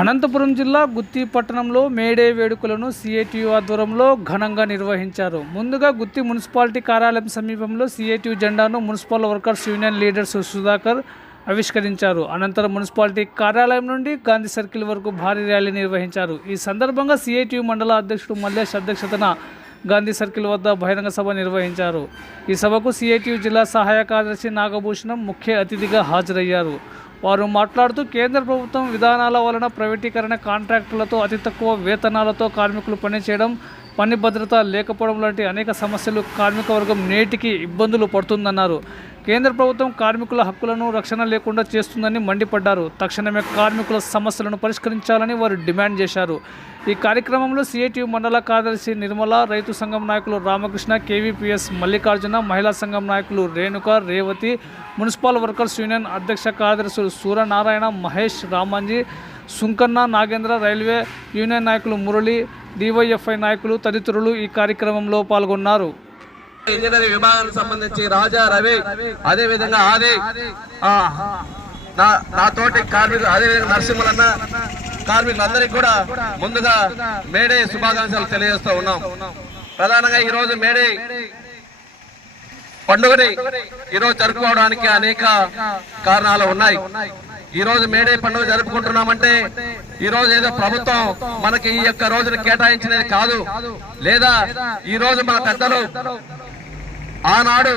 అనంతపురం జిల్లా గుత్తి పట్టణంలో మేడే వేడుకలను సిఐటియు ఆధ్వర్యంలో ఘనంగా నిర్వహించారు. ముందుగా గుత్తి మున్సిపాలిటీ కార్యాలయం సమీపంలో సిఐటియు జెండాను municipal workers union leaders Sudhakar ఆవిష్కరించారు. అనంతరం మున్సిపాలిటీ కార్యాలయం నుండి గాంధీ సర్కిల్ వరకు భారీ ర్యాలీ నిర్వహించారు. ఈ సందర్భంగా సిఐటియు మండల అధ్యక్షుడు మల్లేష్ అధ్యక్షతన గాంధీ సర్కిల్ వద్ద బహిరంగ సభ నిర్వహించారు. ఈ సభకు సిఐటియు జిల్లా సహాయ కార్యదర్శి నాగభూషణం ముఖ్య అతిథిగా హాజరయ్యారు. వారు మాట్లాడుతూ కేంద్ర ప్రభుత్వం విధానాల వలన ప్రైవేటీకరణ కాంట్రాక్టులతో అతి తక్కువ వేతనాలతో కార్మికులు పనిచేయడం పని భద్రత లేకపోవడం లాంటి అనేక సమస్యలు కార్మిక వర్గం నేటికి ఇబ్బందులు పడుతుందన్నారు. కేంద్ర ప్రభుత్వం కార్మికుల హక్కులను రక్షణ లేకుండా చేస్తుందని మండిపడ్డారు. తక్షణమే కార్మికుల సమస్యలను పరిష్కరించాలని వారు డిమాండ్ చేశారు. ఈ కార్యక్రమంలో సిఐటియు మండల కార్యదర్శి నిర్మల రైతు సంఘం నాయకులు రామకృష్ణ కేవీపీఎస్ మల్లికార్జున మహిళా సంఘం నాయకులు Renuka Revathi municipal workers union అధ్యక్ష కార్యదర్శులు సూర్యనారాయణ మహేష్ రామాంజీ సుంకన్న నాగేంద్ర రైల్వే యూనియన్ నాయకులు మురళి డివైఎఫ్ఐ నాయకులు తదితరులు ఈ కార్యక్రమంలో పాల్గొన్నారు. ఇంజనీరింగ్ విభాగానికి సంబంధించి రాజా రవి అదే విధంగా ఆది నా నా తోటి కార్మికులు అదే విధంగా నరసింహులన్న కార్మికులందరికీ కూడా ముందుగా మేడే శుభాకాంక్షలు తెలియజేస్తూ ఉన్నాం. ప్రధానంగా ఈ రోజు మేడే పండుగని ఈరోజు జరుపుకోవడానికి అనేక కారణాలు ఉన్నాయి. ఈ రోజు మేడే పండుగ జరుపుకుంటున్నామంటే ఈ రోజు ఏదో ప్రభుత్వం మనకి ఈ యొక్క రోజును కేటాయించినది కాదు. లేదా ఈ రోజు మన పెద్దలు ఆనాడు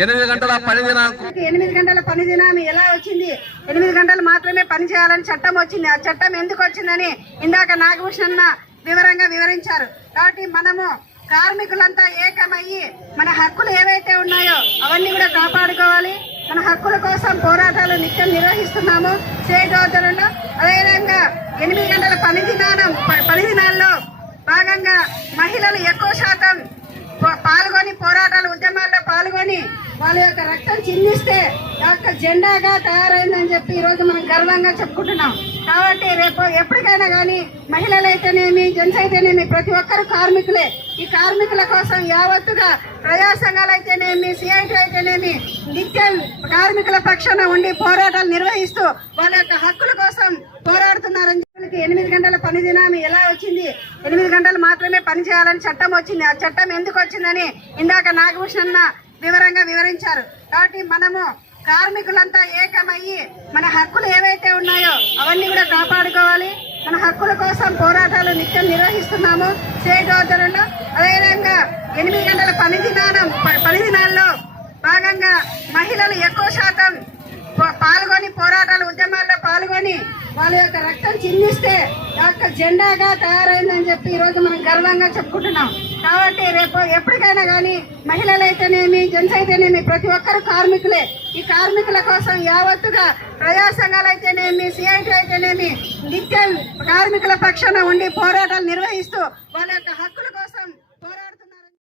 ఎనిమిది గంటల పని దినానికి ఎనిమిది గంటల పని దినామి ఎలా వచ్చింది? ఎనిమిది గంటలు మాత్రమే పని చేయాలని చట్టం వచ్చింది. ఆ చట్టం ఎందుకు వచ్చిందని ఇందాక నాగభూషణ వివరంగా వివరించారు. కాబట్టి మనము కార్మికులంతా ఏకమయ్యి మన హక్కులు ఏవైతే ఉన్నాయో అవన్నీ కూడా కాపాడుకోవాలి. మన హక్కుల కోసం పోరాటాలు నిత్యం నిర్వహిస్తున్నాము. స్టేట్ ఆధ్వర్యంలో అదేవిధంగా ఎనిమిది గంటల పని దినానం ప- పని దినాల్లో భాగంగా మహిళలు ఎక్కువ శాతం పాల్గొని పోరాటాలు ఉద్యమాల్లో పాల్గొని వాళ్ళ యొక్క రక్తం చిందిస్తే డాక్టర్ జెండాగా తయారైందని చెప్పి ఈ రోజు మనం గర్వంగా చెప్పుకుంటున్నాం. కాబట్టి రేపు ఎప్పటికైనా కానీ మహిళలైతేనేమి జెంట్స్ అయితేనేమి ప్రతి ఒక్కరు కార్మికులే. ఈ కార్మికుల కోసం యావత్తుగా ప్రజా సంఘాలు అయితేనేమి సిఐటి అయితేనేమి నిత్యం కార్మికుల పక్షాన ఉండి పోరాటాలు నిర్వహిస్తూ వాళ్ళ యొక్క హక్కుల కోసం పోరాడుతున్నారని చెప్పి ఎనిమిది గంటల పని దినామి ఎలా వచ్చింది? ఎనిమిది గంటలు మాత్రమే పని చేయాలని చట్టం వచ్చింది. ఆ చట్టం ఎందుకు వచ్చిందని ఇందాక నాగభూషణ వివరంగా వివరించారు. కాబట్టి మనము కార్మికులంతా ఏకమయ్యి మన హక్కులు ఏవైతే ఉన్నాయో అవన్నీ కూడా కాపాడుకోవాలి. మన హక్కుల కోసం పోరాటాలు నిత్యం నిర్వహిస్తున్నాము. స్టేట్ ఆధ్వర్యంలో అదేవిధంగా ఎనిమిది గంటల పని దినానం ప- పని దినాల్లో భాగంగా మహిళలు ఎక్కువ శాతం పాల్గొని పోరాటాలు ఉద్యమాల్లో పాల్గొని వాళ్ళ యొక్క రక్తం చిందిస్తే యొక్క జెండాగా తయారైందని చెప్పి ఈరోజు మనం గర్వంగా చెప్పుకుంటున్నాం. కాబట్టి రేపు ఎప్పటికైనా కానీ మహిళలైతేనేమి జెంట్స్ అయితేనేమి ప్రతి ఒక్కరు కార్మికులే. ఈ కార్మికుల కోసం యావత్తుగా ప్రజా సంఘాలు అయితేనేమి సిఐటి అయితేనేమి నిత్యం కార్మికుల పక్షాన ఉండి పోరాటాలు నిర్వహిస్తూ వాళ్ళ యొక్క హక్కుల కోసం